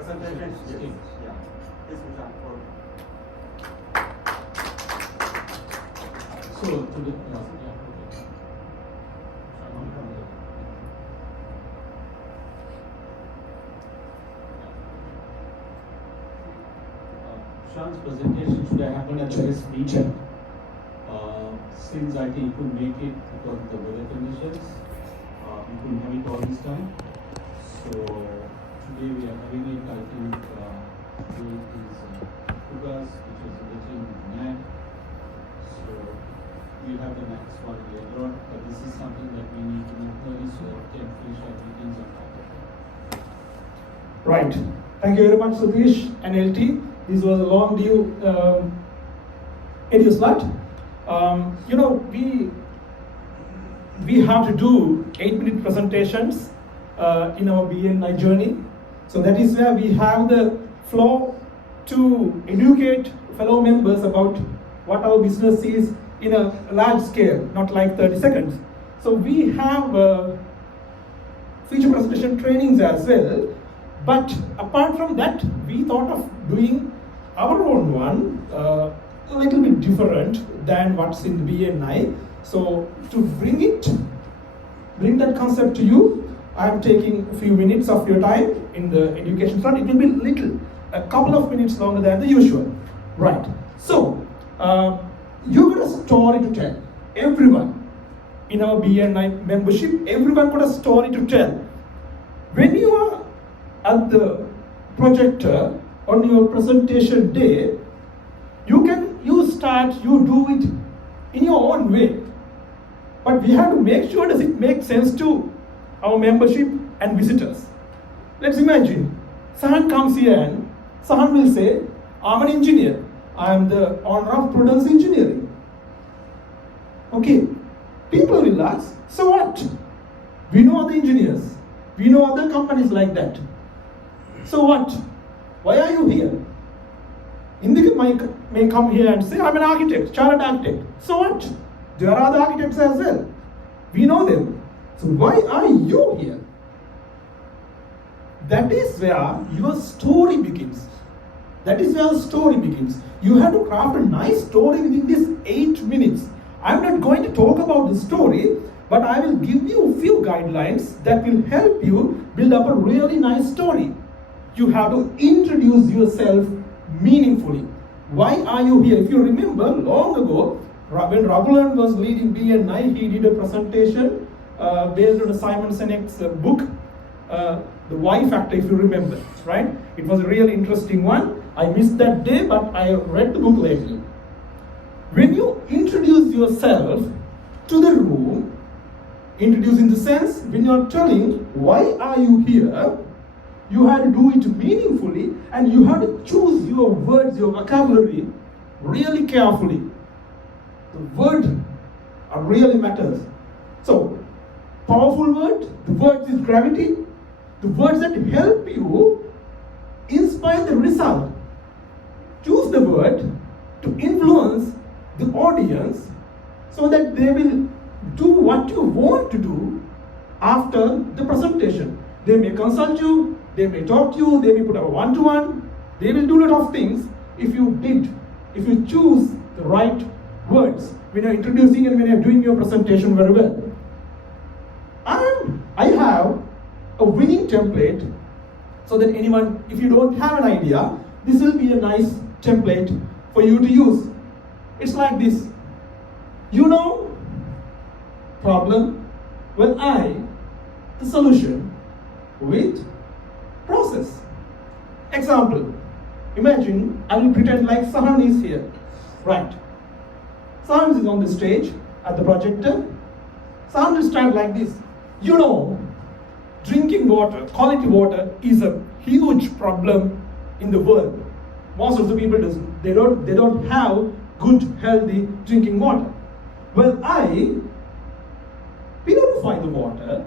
Presentation. Yes. Yeah. Yes, Vishal. So, to the, yeah, okay. Sean's presentation should have happened at the best meeting. Since I think he couldn't make it because of the weather conditions, we couldn't have it all this time. So today we are having it. I think today is Ugas, which is written with NAD. So we'll have the next one later on, but this is something that we need to know early so that we can finish our meetings on time. Right. Thank you very much, Satish and LT. This was a long due slot. We have to do 8-minute presentations in our BNI journey. So that is where we have the flow to educate fellow members about what our business is in a large scale, not like 30 seconds. So we have feature presentation trainings as well. But apart from that, we thought of doing our own one, a little bit different than what's in the BNI. So to bring that concept to you, I'm taking a few minutes of your time in the education front. It will be a couple of minutes longer than the usual. Right. So you got a story to tell. Everyone in our BNI membership, everyone got a story to tell. When you are at the projector on your presentation day, you do it in your own way. But we have to make sure does it make sense to our membership and visitors. Let's imagine, Sahan comes here and Sahan will say, I'm an engineer. I am the owner of Prudence Engineering. Okay, people will ask, so what? We know other engineers. We know other companies like that. So what? Why are you here? Individual may come here and say, I'm an architect, chartered architect. So what? There are other architects as well. We know them. So why are you here? That is where your story begins. That is where the story begins. You have to craft a nice story within these 8 minutes. I'm not going to talk about the story, but I will give you a few guidelines that will help you build up a really nice story. You have to introduce yourself meaningfully. Why are you here? If you remember, long ago, when Raghulan was leading BNI, he did a presentation based on Simon Sinek's book, The Why Factor, if you remember, right? It was a really interesting one. I missed that day, but I read the book lately. When you introduce yourself to the room, introduce in the sense, when you're telling why are you here, you have to do it meaningfully and you have to choose your words, your vocabulary really carefully. The word really matters. So, powerful word, the words is gravity, the words that help you inspire the result. Choose the word to influence the audience so that they will do what you want to do after the presentation. They may consult you, they may talk to you, they may put a one-to-one, they will do a lot of things if you choose the right words when you're introducing and when you're doing your presentation very well. And I have a winning template so that anyone, if you don't have an idea, this will be a nice template for you to use. It's like this. You know, problem, well, the solution with process. Example, imagine I will pretend like Sahan is here. Right. Sahan is on the stage at the projector. Sahan will start like this. You know, drinking water, quality water is a huge problem in the world. Most of the people they don't have good, healthy drinking water. Well, I purify the water.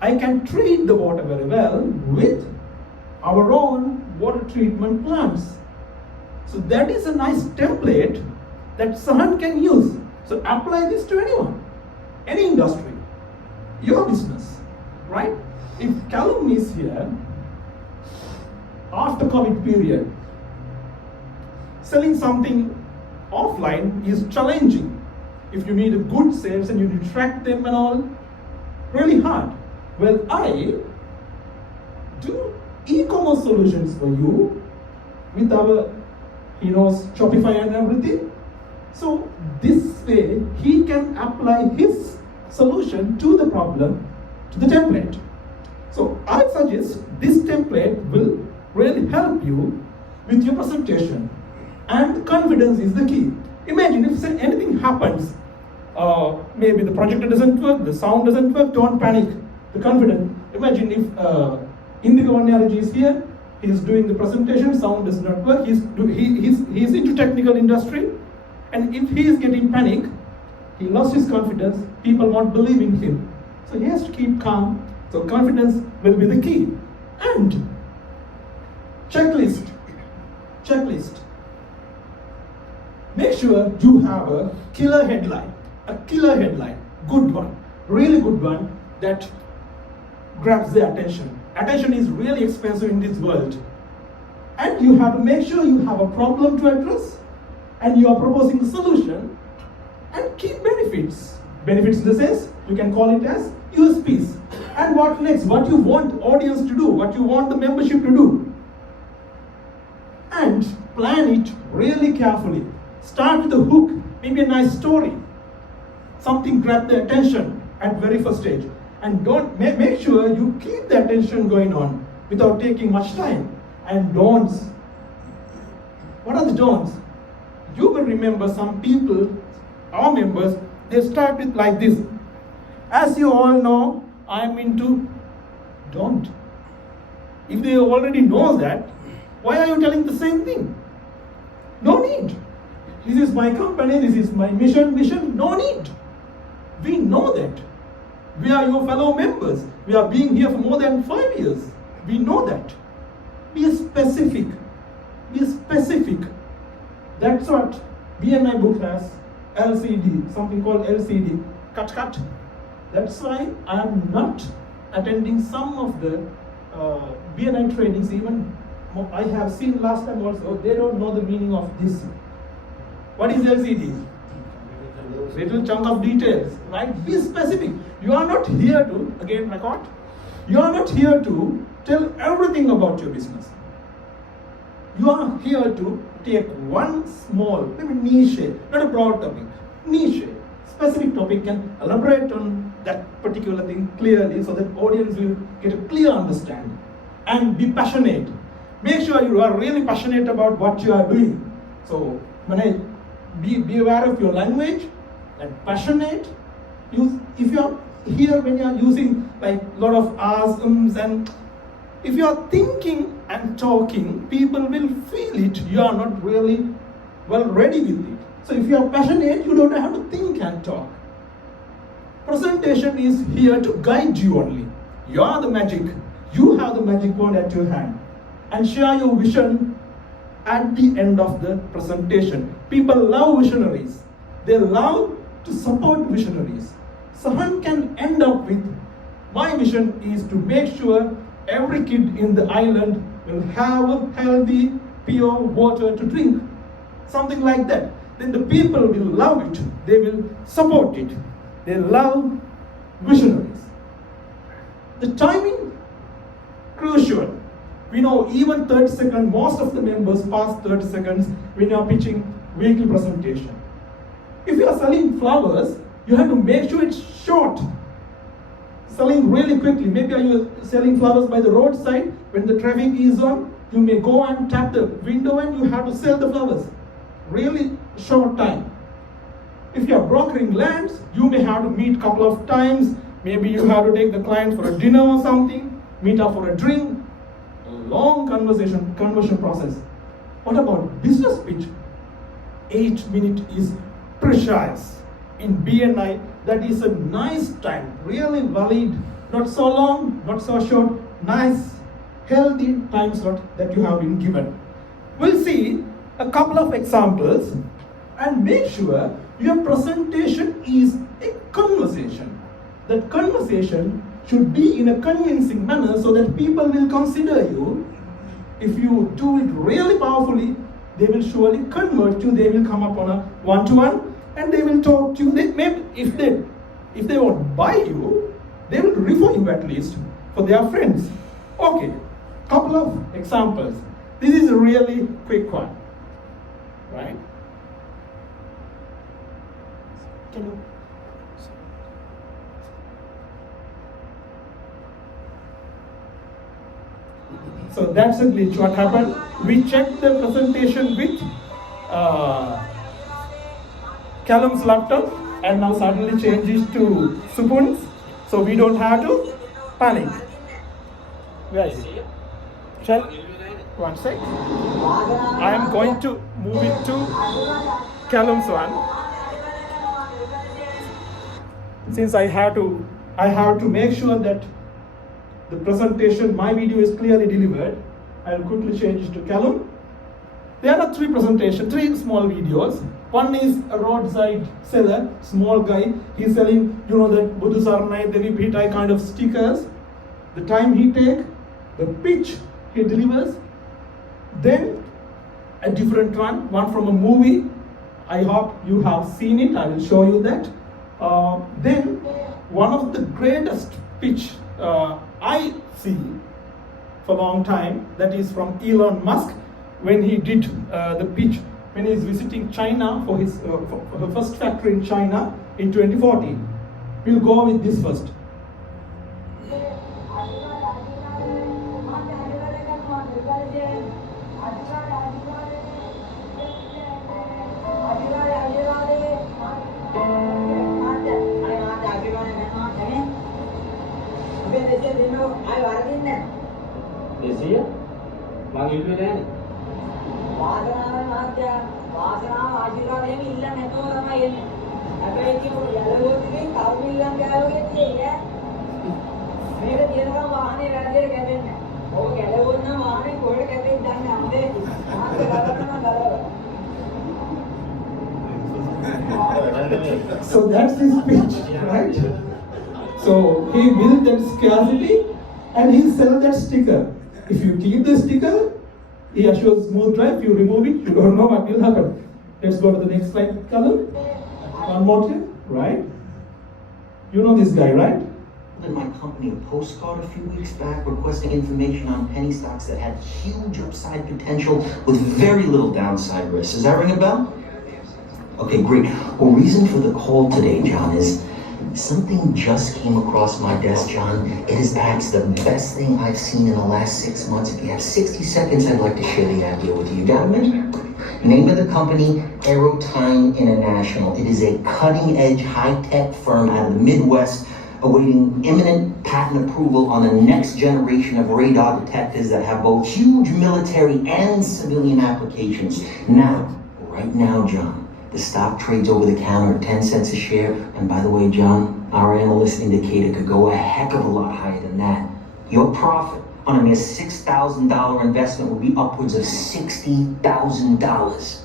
I can treat the water very well with our own water treatment plants. So that is a nice template that Sahan can use. So apply this to anyone, any industry, your business, right? If Callum is here, after COVID period, selling something offline is challenging. If you need a good sales and you need to track them and all, really hard. Well, I do e-commerce solutions for you with our, he knows Shopify and everything. So this way, he can apply his solution to the problem, to the template. So I suggest this template will really help you with your presentation. And confidence is the key. Imagine if anything happens, maybe the projector doesn't work, the sound doesn't work, don't panic. The confidence. Imagine if Indigo Vanyaraji is here, he's doing the presentation, sound does not work, he's into technical industry, and if he is getting panic, he lost his confidence, people won't believe in him. So he has to keep calm. So confidence will be the key. And checklist. Make sure you have a killer headline, good one, really good one that grabs the attention. Attention is really expensive in this world. And you have to make sure you have a problem to address and you are proposing a solution and key benefits. Benefits in the sense, you can call it as USPs. And what next? What you want audience to do, what you want the membership to do. And plan it really carefully. Start with a hook, maybe a nice story. Something grab the attention at very first stage. And don't make sure you keep the attention going on without taking much time. And don'ts. What are the don'ts? You will remember some people, our members, they start with like this. As you all know, I'm into don't. If they already know that, why are you telling the same thing? No need. This is my company, this is my mission, no need. We know that. We are your fellow members. We are being here for more than 5 years. We know that. Be specific. That's what BNI book has LCD, something called LCD, cut. That's why I am not attending some of the BNI trainings. Even I have seen last time also, they don't know the meaning of this. What is LCD? Little chunk of details, right? Be specific. You are not here to, again record, you are not here to tell everything about your business. You are here to take one small, maybe niche, not a broad topic, niche, specific topic and elaborate on that particular thing clearly so that audience will get a clear understanding. And be passionate. Make sure you are really passionate about what you are doing. So when I be aware of your language and passionate. If you are here when you are using like a lot of ahs, and if you are thinking and talking, people will feel it. You are not really well ready with it. So if you are passionate, you don't have to think and talk. Presentation is here to guide you only. You are the magic. You have the magic wand at your hand. And share your vision at the end of the presentation. People love visionaries. They love to support visionaries. Sahan can end up with, my vision is to make sure every kid in the island will have healthy, pure water to drink. Something like that. Then the people will love it. They will support it. They love visionaries. The timing, crucial. We know even 30 seconds, most of the members pass 30 seconds when you are pitching weekly presentation. If you are selling flowers, you have to make sure it's short. Selling really quickly. Maybe you are selling flowers by the roadside. When the traffic is on, you may go and tap the window and you have to sell the flowers. Really short time. If you are brokering lands, you may have to meet a couple of times. Maybe you have to take the client for a dinner or something, meet up for a drink. A long conversion process. What about business pitch? 8 minutes is precise. In BNI, that is a nice time, really valid, not so long, not so short, nice, healthy time slot that you have been given. We'll see a couple of examples and make sure your presentation is a conversation. That conversation should be in a convincing manner so that people will consider you if you do it really powerfully, they will surely convert you. They will come up on a one-to-one, and they will talk to you. They maybe if they won't buy you, they will refer you at least for their friends. Okay, couple of examples. This is a really quick one, right? Can you? So that's a glitch. What happened? We checked the presentation with Callum's laptop, and now suddenly changes to Supun's. So we don't have to panic. Where is it? Shall one sec. I am going to move it to Callum's one. Since I have to make sure that the presentation, my video is clearly delivered. I'll quickly change it to Callum. There are three small videos. One is a roadside seller, small guy. He's selling, that Buddha Saranai, Devi Bhitai kind of stickers. The time he take, the pitch he delivers. Then a different one from a movie. I hope you have seen it. I will show you that. Then one of the greatest pitch I see for a long time, that is from Elon Musk, when he did the pitch when he is visiting China for his for the first factory in China in 2014. We'll go with this first. දෙසිය මං ඉල්ලුවේ නෑනේ වාසනාව මාත්‍යා වාසනාව ආශිර්වාදයෙන් ඉල්ලන්න නැතුව තමයි එන්නේ හැබැයි කිව්ව යලවෝතිගේ කවුමිල්ලන් ගාවගේ තියෙන්නේ මේක තියෙනවා වාහනේ රැඳිලා කැපෙන්නේ ඕක ගැලවුවොත් නම් වාහනේ කොහෙට කැපෙයිද දන්නේ අම්මේ මාත් ගලවන්න. So that's his pitch, right? So he built that scarcity and he sell that sticker. If you keep the sticker, he assures smooth drive. If you remove it, you don't know what will happen. Let's go to the next slide, Colin. One more time, right? You know this guy, right? In my company a postcard a few weeks back requesting information on penny stocks that had huge upside potential with very little downside risk. Does that ring a bell? Okay, great. Well, reason for the call today, John, is something just came across my desk, John. It is perhaps the best thing I've seen in the last 6 months. If you have 60 seconds, I'd like to share the idea with you. Got a minute? Name of the company, Aerotime International. It is a cutting-edge, high-tech firm out of the Midwest awaiting imminent patent approval on the next generation of radar detectors that have both huge military and civilian applications. Now, right now, John, the stock trades over the counter at 10 cents a share. And by the way, John, our analyst indicator could go a heck of a lot higher than that. Your profit on a mere $6,000 investment will be upwards of $60,000.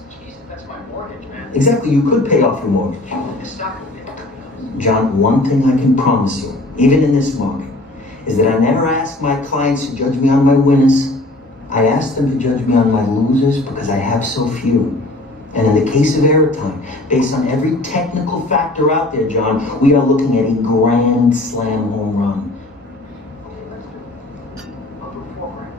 Jesus, that's my mortgage, man. Exactly, you could pay off your mortgage. This stock will be. John, one thing I can promise you, even in this market, is that I never ask my clients to judge me on my winners. I ask them to judge me on my losers because I have so few. And in the case of Aerotime, based on every technical factor out there, John, we are looking at a grand slam home run.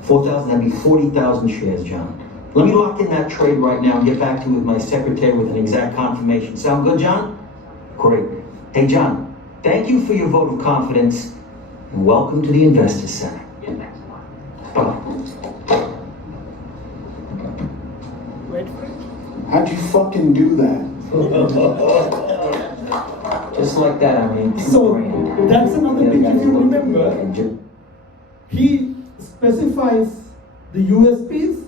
4,000, that'd be 40,000 shares, John. Let me lock in that trade right now and get back to you with my secretary with an exact confirmation. Sound good, John? Great. Hey, John, thank you for your vote of confidence and welcome to the Investors Center. Yeah, thanks a lot. Bye-bye. Wait for it. How'd you fucking do that? Just like that, I mean. So that's another pitch. If you remember, he specifies the USPs,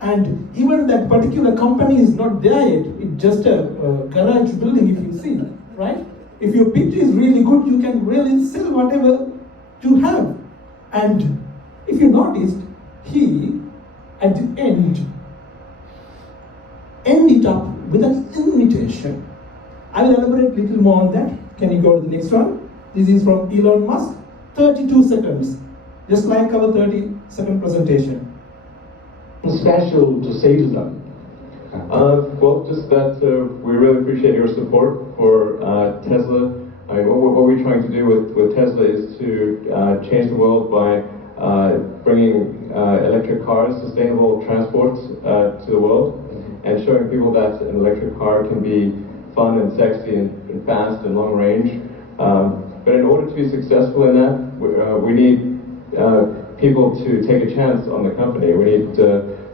and even that particular company is not there yet. It's just a garage building, if you see, right? If your pitch is really good, you can really sell whatever you have. And if you noticed, he, at the end, ended up with an invitation. I will elaborate a little more on that. Can you go to the next one? This is from Elon Musk, 32 seconds, just like our 30-second presentation. special to say to them? Well, just that we really appreciate your support for Tesla. What we're trying to do with Tesla is to change the world by bringing electric cars, sustainable transport to the world, and showing people that an electric car can be fun and sexy and fast and long range. But in order to be successful in that, we need people to take a chance on the company. We need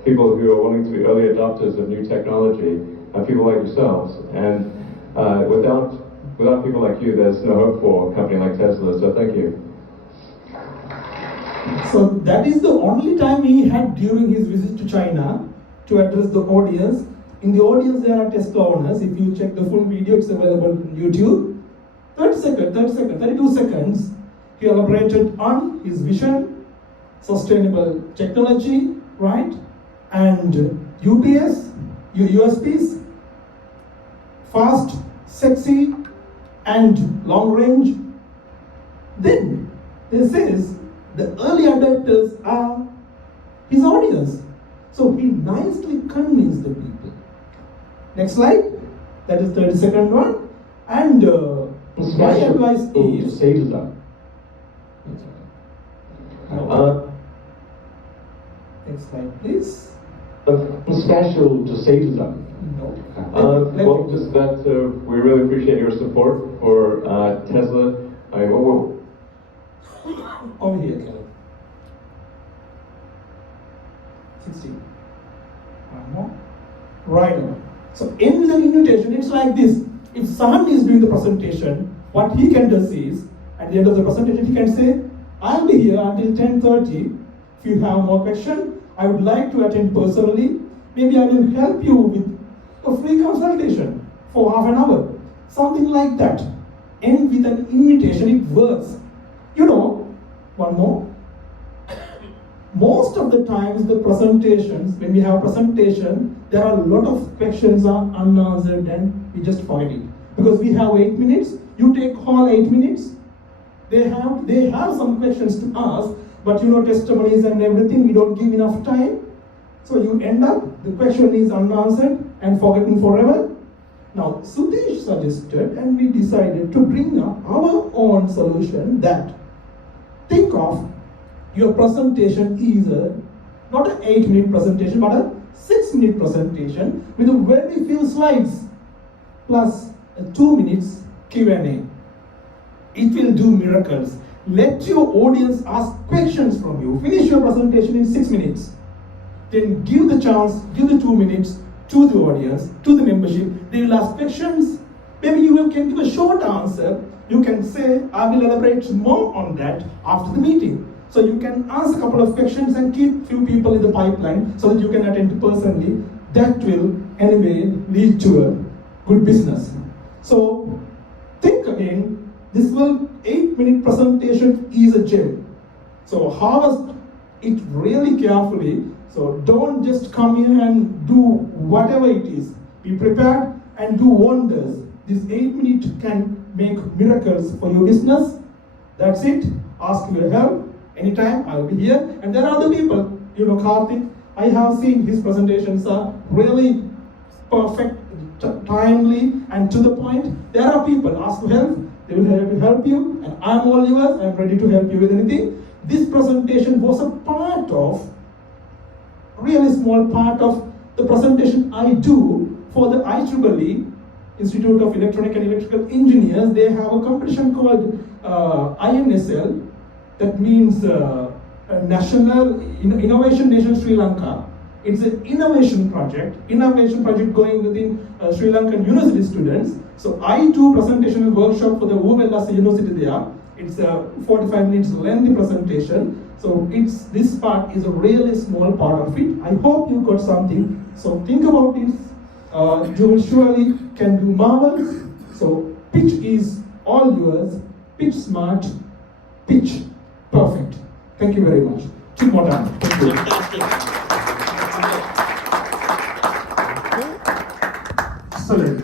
people who are willing to be early adopters of new technology, people like yourselves. And without people like you, there's no hope for a company like Tesla, so thank you. So that is the only time he had during his visit to China to address the audience. In the audience there are Tesla owners. If you check the full video, it's available on YouTube. 32 seconds, he elaborated on his vision, sustainable technology, right? And UPS, USPs, fast, sexy, and long range. Then this says the early adopters are his audience. So he nicely convinced the people. Next slide. That is 32nd one. And my advice is to say to them. Next slide, please. Special to say to them. No. Well, just that we really appreciate your support for Tesla. Over here, Caleb. 16. One more. Right on. So in the invitation, it's like this. If Sahan is doing the presentation, what he can do is, at the end of the presentation, he can say, I'll be here until 10:30. If you have more questions, I would like to attend personally. Maybe I will help you with a free consultation for half an hour. Something like that. End with an invitation, it works. You know, one more. Most of the times the presentations, when we have presentation, there are a lot of questions are unanswered and we just forget it. Because we have 8 minutes, you take all 8 minutes. They have some questions to ask, but you know, testimonies and everything, we don't give enough time. So you end up, the question is unanswered and forgotten forever. Now, Sudhesh suggested and we decided to bring up our own solution that think of your presentation is not an 8-minute presentation, but a 6-minute presentation with a very few slides plus a 2 minutes Q&A. It will do miracles. Let your audience ask questions from you. Finish your presentation in 6 minutes. Then give the chance, give the 2 minutes to the audience, to the membership. They will ask questions. Maybe you can give a short answer. You can say, I will elaborate more on that after the meeting. So you can ask a couple of questions and keep few people in the pipeline so that you can attend personally. That will anyway lead to a good business. So think again, this 8-minute presentation is a gem. So harvest it really carefully. So don't just come here and do whatever it is. Be prepared and do wonders. This 8 minutes can make miracles for your business. That's it. Ask your help. Anytime, I'll be here. And there are other people. You know, Karthik, I have seen his presentations are really perfect, timely, and to the point. There are people, ask for help. They will help you. And I'm all yours. I'm ready to help you with anything. This presentation was a part of, really small part of the presentation I do for the IEEE, Institute of Electronic and Electrical Engineers. They have a competition called INSL. That means National Innovation Nation Sri Lanka. It's an innovation project going within Sri Lankan university students. So I do presentation and workshop for the Uvellasa University there. It's a 45 minutes lengthy presentation. So this part is a really small part of it. I hope you got something. So think about this. You will surely can do marvels. So pitch is all yours. Pitch smart. Pitch perfect. Thank you very much. Two more times. Thank you. Excellent.